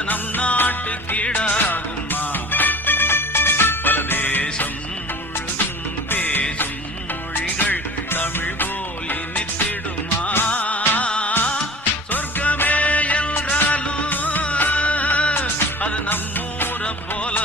அது நம் நாட்டுக்கீடாகுமா? பல தேசம் முழுதும் பேசும் மொழிகள் தமிழ் போல் இனித்திடுமா? சொர்க்கமே என்றாலும் அது நம்மூரை போல